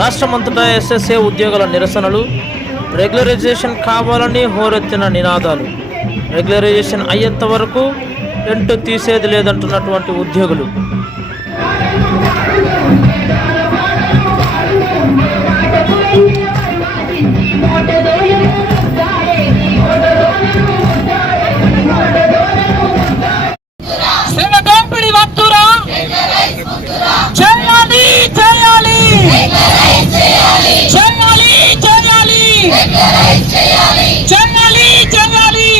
రాష్ట్రమంతటా ఎస్ఎస్ఏ ఉద్యోగుల నిరసనలు. రెగ్యులరైజేషన్ కావాలని హోరెత్తిన నినాదాలు. రెగ్యులరైజేషన్ అయ్యేంత వరకు టెంట్ తీసేది లేదంటున్నటువంటి ఉద్యోగులు. శ్రమ చేయాలి చేయాలి